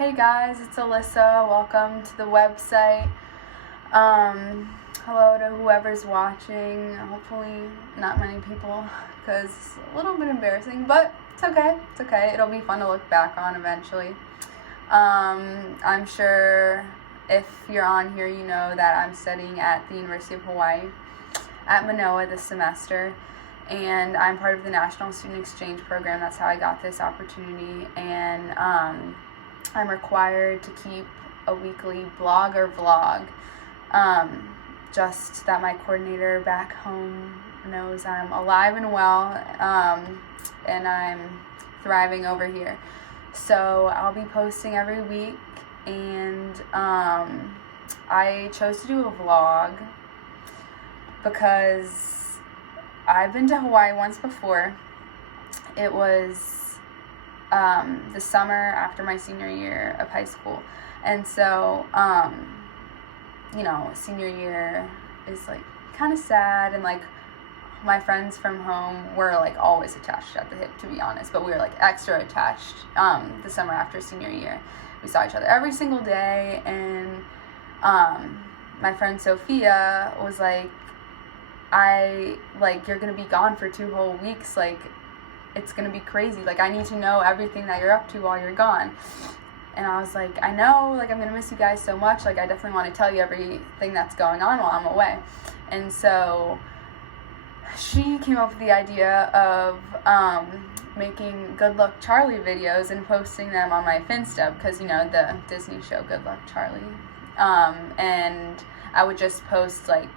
Hey guys, it's Alyssa. Welcome to the website. Hello to whoever's watching. Hopefully not many people, because it's a little bit embarrassing, but it's okay. It's okay. It'll be fun to look back on eventually. I'm sure if you're on here, you know that I'm studying at the University of Hawaii at Manoa this semester, and I'm part of the National Student Exchange Program. That's how I got this opportunity, and I'm required to keep a weekly blog or vlog, just that my coordinator back home knows I'm alive and well, and I'm thriving over here. So I'll be posting every week, and I chose to do a vlog because I've been to Hawaii once before. It was the summer after my senior year of high school. And so, senior year is like kind of sad, and like my friends from home were like always attached at the hip, to be honest, but we were like extra attached the summer after senior year. We saw each other every single day, and my friend Sophia was like, you're gonna be gone for 2 whole weeks, like it's gonna be crazy, like I need to know everything that you're up to while you're gone. And I was like, I know, like I'm gonna miss you guys so much, like I definitely want to tell you everything that's going on while I'm away. And so she came up with the idea of making Good Luck Charlie videos and posting them on my Finsta, because the Disney show Good Luck Charlie, and I would just post like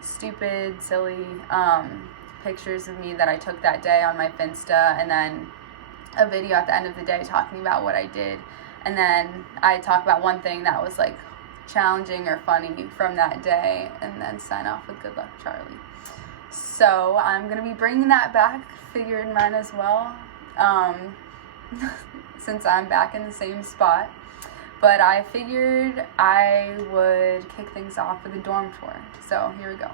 stupid, silly pictures of me that I took that day on my Finsta, and then a video at the end of the day talking about what I did, and then I talk about one thing that was like challenging or funny from that day, and then sign off with Good Luck Charlie. So I'm gonna be bringing that back. Figured might as well, since I'm back in the same spot. But I figured I would kick things off with a dorm tour. So here we go.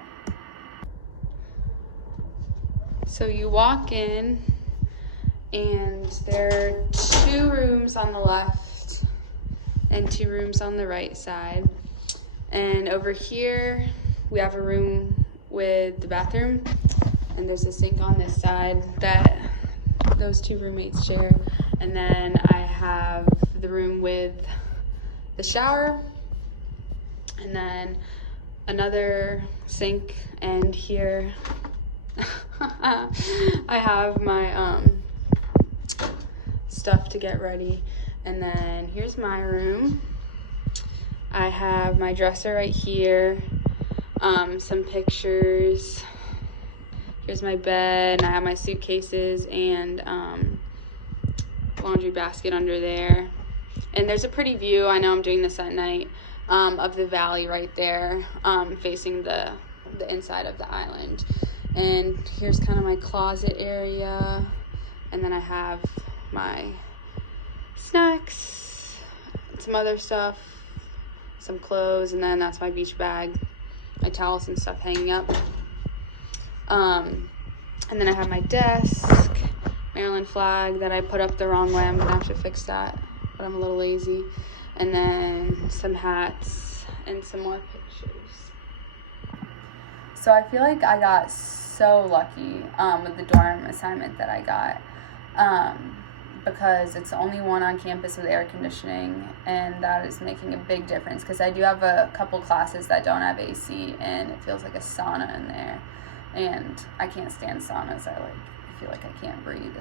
So you walk in, and there are 2 rooms on the left and 2 rooms on the right side. And over here we have a room with the bathroom, and there's a sink on this side that those 2 roommates share. And then I have the room with the shower, and then another sink, and here I have my stuff to get ready. And then here's my room. I have my dresser right here, some pictures. Here's my bed, and I have my suitcases and laundry basket under there. And there's a pretty view, I know I'm doing this at night, of the valley right there, facing the inside of the island. And here's kind of my closet area, and then I have my snacks, some other stuff, some clothes, and then that's my beach bag, my towels and stuff hanging up. And then I have my desk, Maryland flag that I put up the wrong way. I'm gonna have to fix that, but I'm a little lazy. And then some hats and some more pictures. So I feel like I got so lucky with the dorm assignment that I got, because it's the only one on campus with air conditioning, and that is making a big difference, because I do have a couple classes that don't have AC, and it feels like a sauna in there, and I can't stand saunas. I feel like I can't breathe.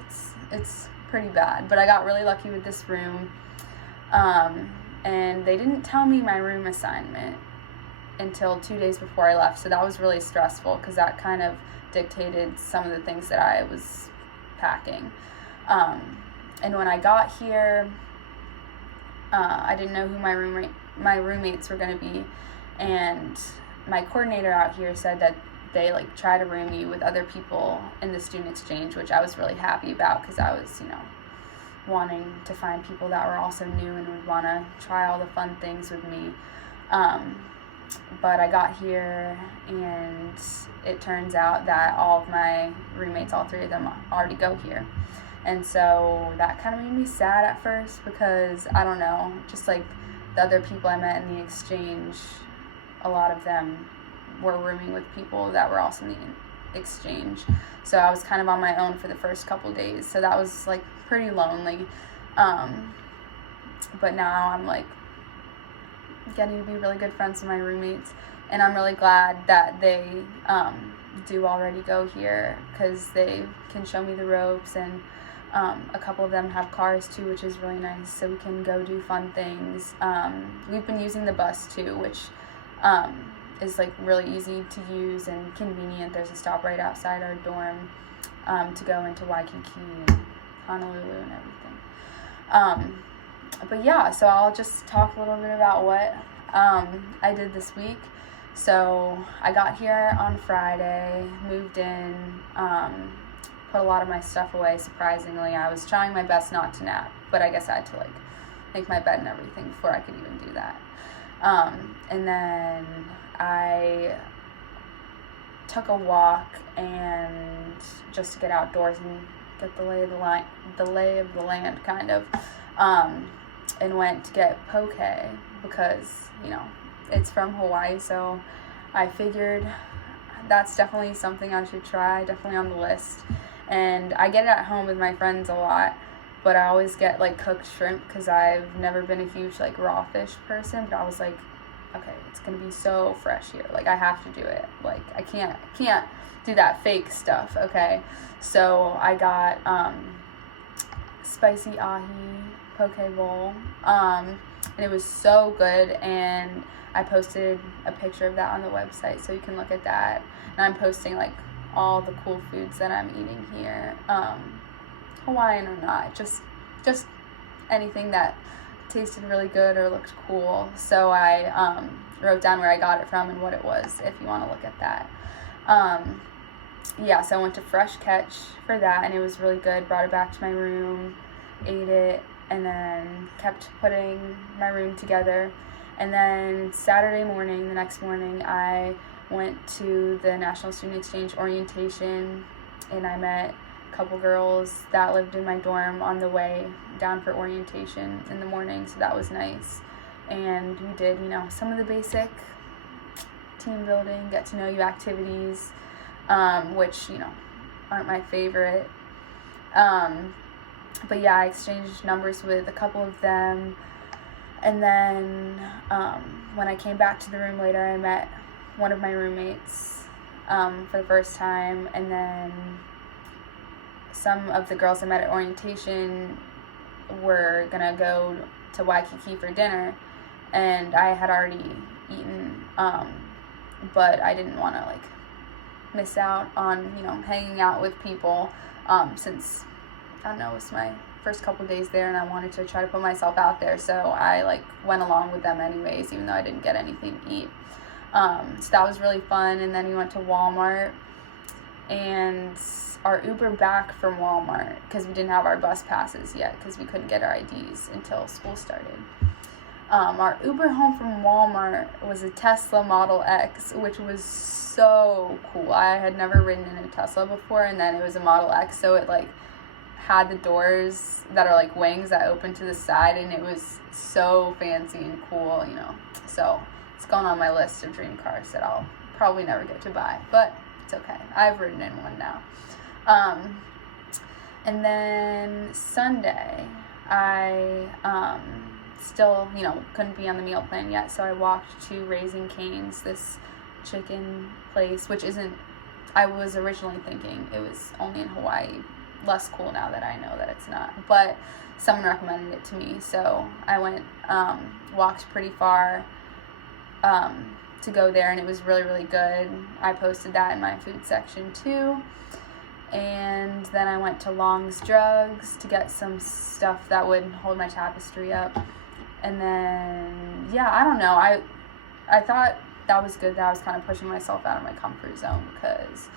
It's pretty bad. But I got really lucky with this room, and they didn't tell me my room assignment until 2 days before I left, so that was really stressful, because that kind of dictated some of the things that I was packing. And when I got here, I didn't know who my roommates were going to be, and my coordinator out here said that they try to room you with other people in the student exchange, which I was really happy about, because I was wanting to find people that were also new and would want to try all the fun things with me. But I got here, and it turns out that all of my roommates, all 3 of them, already go here. And so that kind of made me sad at first because, I don't know, just like the other people I met in the exchange, a lot of them were rooming with people that were also in the exchange. So I was kind of on my own for the first couple days. So that was like pretty lonely. But now I'm like getting to be really good friends with my roommates. And I'm really glad that they do already go here because they can show me the ropes, and a couple of them have cars too, which is really nice, so we can go do fun things. We've been using the bus too, which is like really easy to use and convenient. There's a stop right outside our dorm to go into Waikiki and Honolulu and everything. But yeah, so I'll just talk a little bit about what I did this week. So I got here on Friday, moved in, put a lot of my stuff away, surprisingly. I was trying my best not to nap, but I guess I had to like make my bed and everything before I could even do that. And then I took a walk and just to get outdoors and get the lay of the land kind of, and went to get poke because, you know, it's from Hawaii, so I figured that's definitely something I should try, definitely on the list. And I get it at home with my friends a lot, but I always get like cooked shrimp because I've never been a huge like raw fish person, but I was like, okay, it's gonna be so fresh here, like I have to do it, like I can't do that fake stuff, okay? So I got spicy ahi poke bowl, and it was so good, and I posted a picture of that on the website, so you can look at that. And I'm posting like all the cool foods that I'm eating here, Hawaiian or not, just anything that tasted really good or looked cool. So I wrote down where I got it from and what it was, if you want to look at that. Yeah, so I went to Fresh Catch for that, and it was really good. Brought it back to my room, ate it, and then kept putting my room together. And then Saturday morning, the next morning, I went to the National Student Exchange orientation, and I met a couple girls that lived in my dorm on the way down for orientation in the morning, so that was nice. And we did, you know, some of the basic team building, get to know you activities, which, you know, aren't my favorite. But yeah, I exchanged numbers with a couple of them. And then when I came back to the room later, I met one of my roommates for the first time. And then some of the girls I met at orientation were going to go to Waikiki for dinner. And I had already eaten, but I didn't want to, like, miss out on, you know, hanging out with people since, I don't know, it was my first couple days there, and I wanted to try to put myself out there, so I like went along with them anyways, even though I didn't get anything to eat. So that was really fun. And then we went to Walmart, and our Uber back from Walmart, because we didn't have our bus passes yet because we couldn't get our IDs until school started. Our Uber home from Walmart was a Tesla Model X, which was so cool. I had never ridden in a Tesla before, and then it was a Model X, so it like had the doors that are like wings that open to the side, and it was so fancy and cool, you know. So it's going on my list of dream cars that I'll probably never get to buy, but it's okay. I've ridden in one now. And then Sunday, I still, you know, couldn't be on the meal plan yet, so I walked to Raising Cane's, this chicken place, which isn't, I was originally thinking it was only in Hawaii. Less cool now that I know that it's not, but someone recommended it to me, so I went, walked pretty far to go there, and it was really, really good. I posted that in my food section too. And then I went to Long's Drugs to get some stuff that would hold my tapestry up. And then, yeah, I don't know, I thought that was good that I was kind of pushing myself out of my comfort zone, because,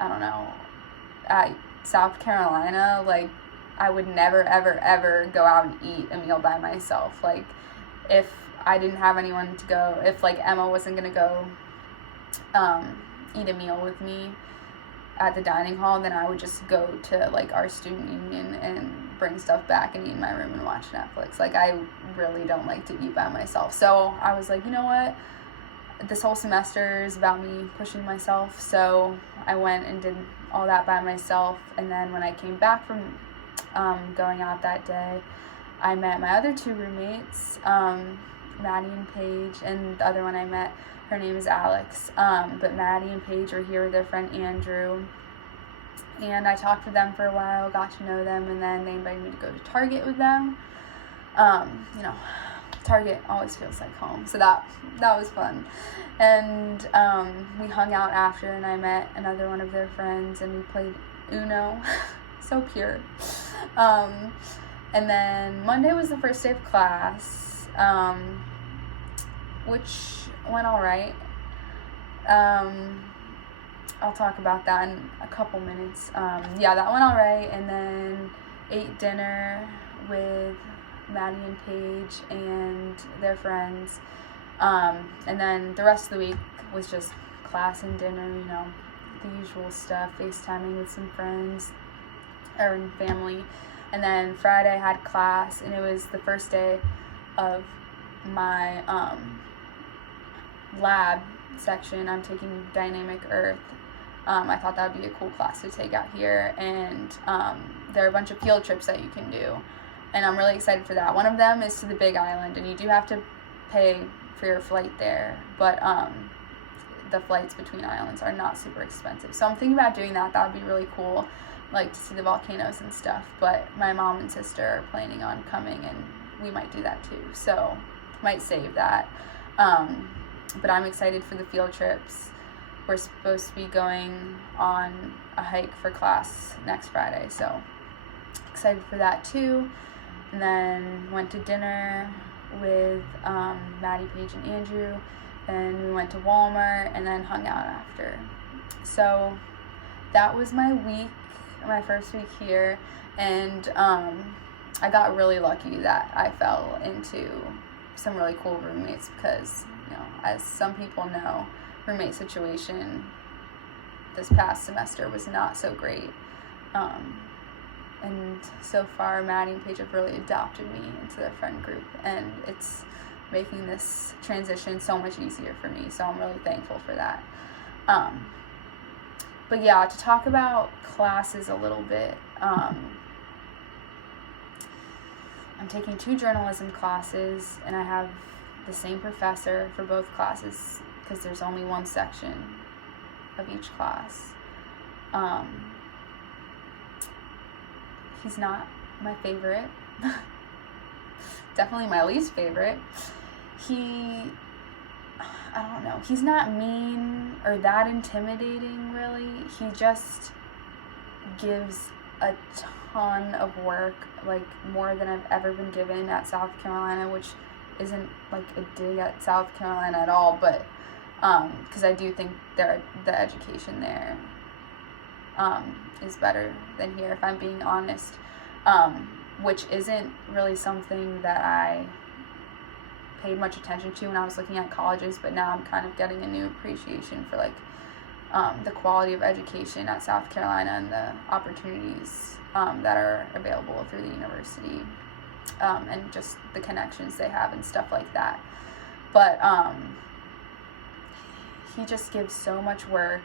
I don't know, at South Carolina, like, I would never, ever, ever go out and eat a meal by myself. Like, if I didn't have anyone to go, if, like, Emma wasn't going to go eat a meal with me, at the dining hall, then I would just go to like our student union and bring stuff back and eat in my room and watch Netflix. Like, I really don't like to eat by myself. So I was like, you know what? This whole semester is about me pushing myself. So I went and did all that by myself. And then when I came back from going out that day, I met my other two roommates, Maddie and Paige, and the other one I met, her name is Alex. But Maddie and Paige were here with their friend Andrew. And I talked to them for a while, got to know them, and then they invited me to go to Target with them. You know, Target always feels like home, so that was fun. And we hung out after, and I met another one of their friends, and we played Uno. So pure. And then Monday was the first day of class, which went all right. I'll talk about that in a couple minutes. Yeah, that went all right, and then ate dinner with Maddie and Paige and their friends. And then the rest of the week was just class and dinner, you know, the usual stuff, FaceTiming with some friends or family. And then Friday I had class, and it was the first day of my lab section. I'm taking Dynamic Earth. I thought that would be a cool class to take out here, and there are a bunch of field trips that you can do, and I'm really excited for that. One of them is to the Big Island, and you do have to pay for your flight there, but the flights between islands are not super expensive, so I'm thinking about doing that. That would be really cool, like to see the volcanoes and stuff. But my mom and sister are planning on coming, and we might do that too, so might save that. But I'm excited for the field trips. We're supposed to be going on a hike for class next Friday, so excited for that too. And then went to dinner with Maddie, Paige, and Andrew, and we went to Walmart and then hung out after. So that was my week, my first week here, and I got really lucky that I fell into some really cool roommates because, you know, as some people know, roommate situation this past semester was not so great. And so far, Maddie and Paige have really adopted me into their friend group, and it's making this transition so much easier for me, so I'm really thankful for that. But yeah, to talk about classes a little bit, I'm taking 2 journalism classes, and I have the same professor for both classes because there's only one section of each class. He's not my favorite. Definitely my least favorite. I don't know, he's not mean or that intimidating, really. He just gives a ton of work, like more than I've ever been given at South Carolina, which isn't like a dig at South Carolina at all, but because I do think the education there is better than here, if I'm being honest, which isn't really something that I paid much attention to when I was looking at colleges, but now I'm kind of getting a new appreciation for like the quality of education at South Carolina and the opportunities that are available through the university, and just the connections they have and stuff like that. But he just gives so much work,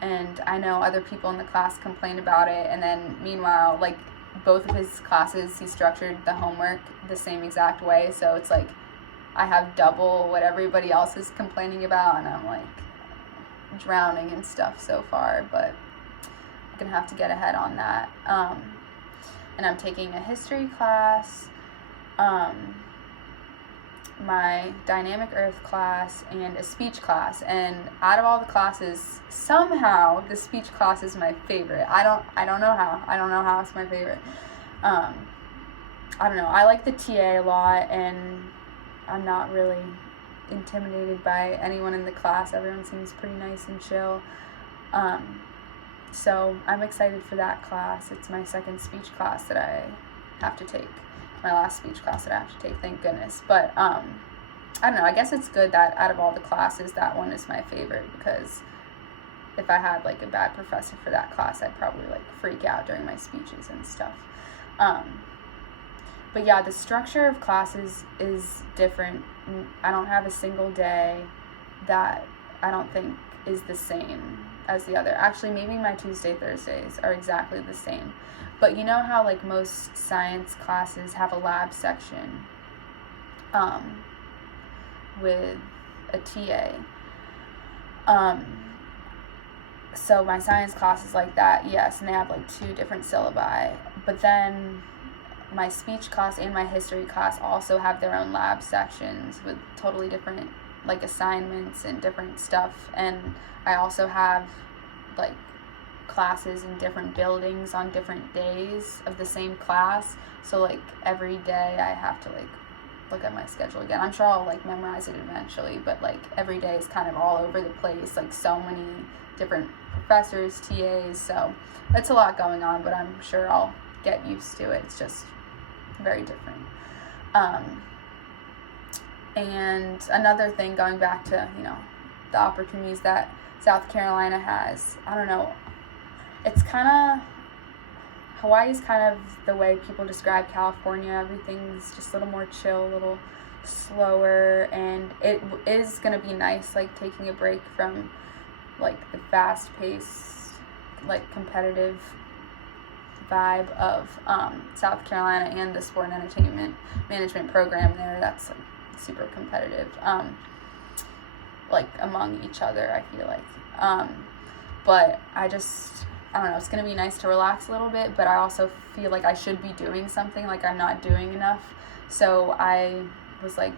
and I know other people in the class complain about it, and then meanwhile, like, both of his classes, he structured the homework the same exact way, so it's like I have double what everybody else is complaining about, and I'm like drowning in stuff so far, but I'm gonna have to get ahead on that. And I'm taking a history class, my Dynamic Earth class, and a speech class. And out of all the classes, somehow the speech class is my favorite. I don't know how. I don't know how it's my favorite. I don't know. I like the TA a lot, and I'm not really intimidated by anyone in the class. Everyone seems pretty nice and chill. So I'm excited for that class. It's my second speech class that I have to take. My last speech class that I have to take, thank goodness. But I don't know, I guess it's good that out of all the classes, that one is my favorite, because if I had like a bad professor for that class, I'd probably like freak out during my speeches and stuff. But yeah, the structure of classes is different. I don't have a single day that I don't think is the same as the other. Actually, maybe my Tuesday, Thursdays are exactly the same. But you know how like most science classes have a lab section with a TA. So my science class is like that, yes, and they have like 2 different syllabi. But then my speech class and my history class also have their own lab sections with totally different like assignments and different stuff. And I also have like classes in different buildings on different days of the same class. So like every day I have to like look at my schedule again. I'm sure I'll like memorize it eventually, but like every day is kind of all over the place, like so many different professors, TAs, so it's a lot going on, but I'm sure I'll get used to it. It's just very different. And another thing, going back to, you know, the opportunities that South Carolina has, I don't know, it's kind of, Hawaii's kind of the way people describe California. Everything's just a little more chill, a little slower, and it is going to be nice, like, taking a break from, like, the fast-paced, like, competitive vibe of South Carolina and the sport and entertainment management program there. That's, like, super competitive, like, among each other, I feel like. But I don't know, it's going to be nice to relax a little bit, but I also feel like I should be doing something, like I'm not doing enough. So I was like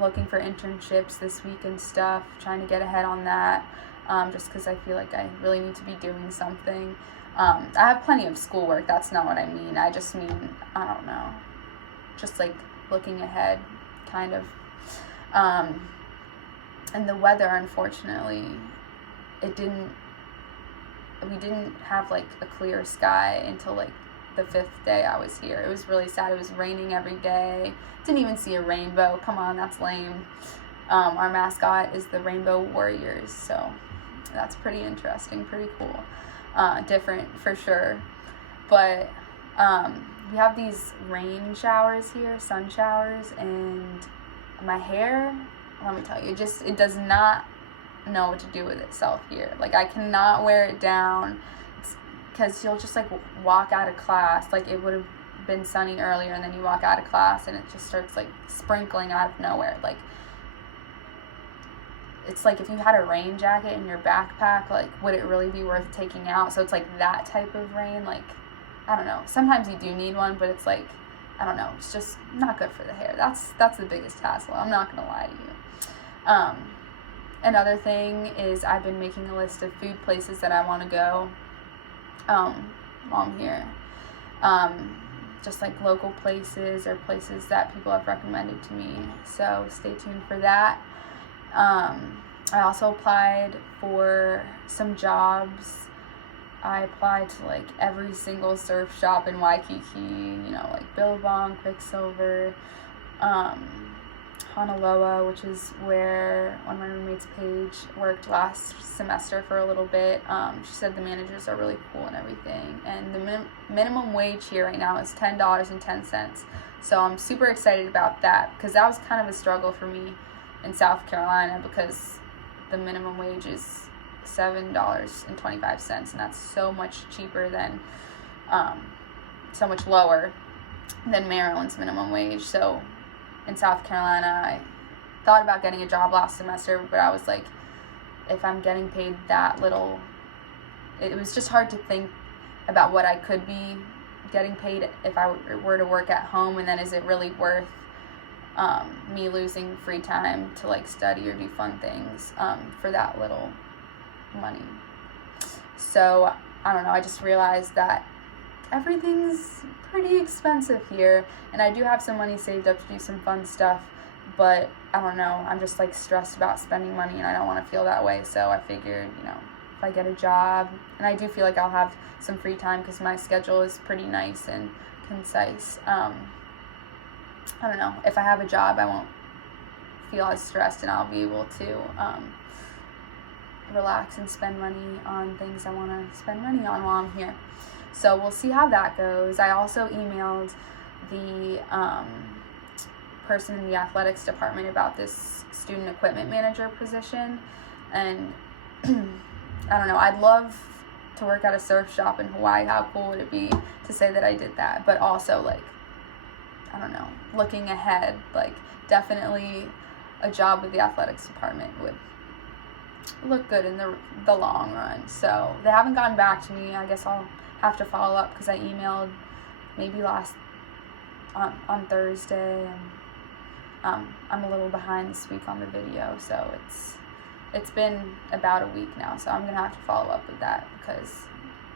looking for internships this week and stuff, trying to get ahead on that, just because I feel like I really need to be doing something. I have plenty of schoolwork, that's not what I mean. I just mean, I don't know, just like looking ahead, kind of. And the weather, unfortunately, we didn't have like a clear sky until like the 5th day I was here. It was really sad. It was raining every day. Didn't even see a rainbow. Come on, that's lame. Our mascot is the Rainbow Warriors, so that's pretty interesting, pretty cool. Different for sure. But we have these rain showers here, sun showers, and my hair, let me tell you, it does not know what to do with itself here. Like, I cannot wear it down, because you'll just like walk out of class, like it would have been sunny earlier, and then you walk out of class and it just starts like sprinkling out of nowhere. Like, it's like if you had a rain jacket in your backpack, like, would it really be worth taking out? So it's like that type of rain. Like, I don't know, sometimes you do need one, but it's like, I don't know, it's just not good for the hair. That's the biggest hassle, I'm not gonna lie to you. Another thing is I've been making a list of food places that I want to go while I'm here. Just like local places or places that people have recommended to me. So stay tuned for that. I also applied for some jobs. I applied to like every single surf shop in Waikiki, you know, like Billabong, Quicksilver, Honolua, which is where one of my roommates, Paige, worked last semester for a little bit. She said the managers are really cool and everything. And the minimum wage here right now is $10.10. So I'm super excited about that, because that was kind of a struggle for me in South Carolina, because the minimum wage is $7.25, and that's so much cheaper than, so much lower than Maryland's minimum wage. So in South Carolina, I thought about getting a job last semester, but I was like, if I'm getting paid that little, it was just hard to think about what I could be getting paid if I were to work at home, and then is it really worth me losing free time to like study or do fun things for that little money. So I don't know, I just realized that everything's pretty expensive here, and I do have some money saved up to do some fun stuff, but I don't know, I'm just like stressed about spending money, and I don't want to feel that way. So I figured, you know, if I get a job, and I do feel like I'll have some free time because my schedule is pretty nice and concise. I don't know, if I have a job, I won't feel as stressed, and I'll be able to relax and spend money on things I want to spend money on while I'm here. So we'll see how that goes. I also emailed the person in the athletics department about this student equipment manager position, and I don't know, I'd love to work at a surf shop in Hawaii. How cool would it be to say that I did that? But also, like, I don't know, looking ahead, like, definitely a job with the athletics department would look good in the long run. So they haven't gotten back to me. I guess I'll have to follow up, because I emailed maybe on Thursday, and I'm a little behind this week on the video, so it's been about a week now, so I'm gonna have to follow up with that, because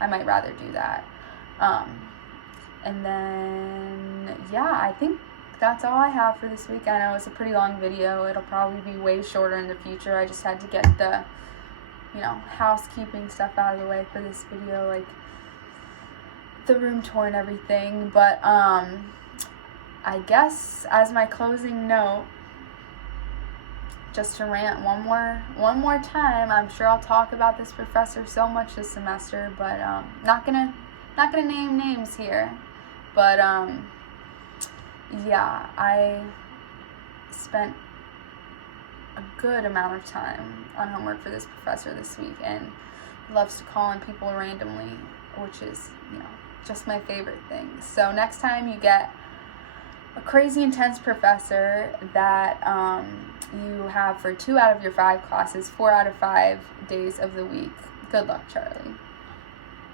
I might rather do that. And then, yeah, I think that's all I have for this week. I know it's a pretty long video. It'll probably be way shorter in the future. I just had to get the, housekeeping stuff out of the way for this video, like the room tour and everything. But I guess as my closing note, just to rant one more time. I'm sure I'll talk about this professor so much this semester, but not gonna name names here. But yeah, I spent a good amount of time on homework for this professor this week, and he loves to call in people randomly, which is, just my favorite thing. So next time you get a crazy intense professor that you have for 2 out of your 5 classes, 4 out of 5 days of the week, good luck, Charlie.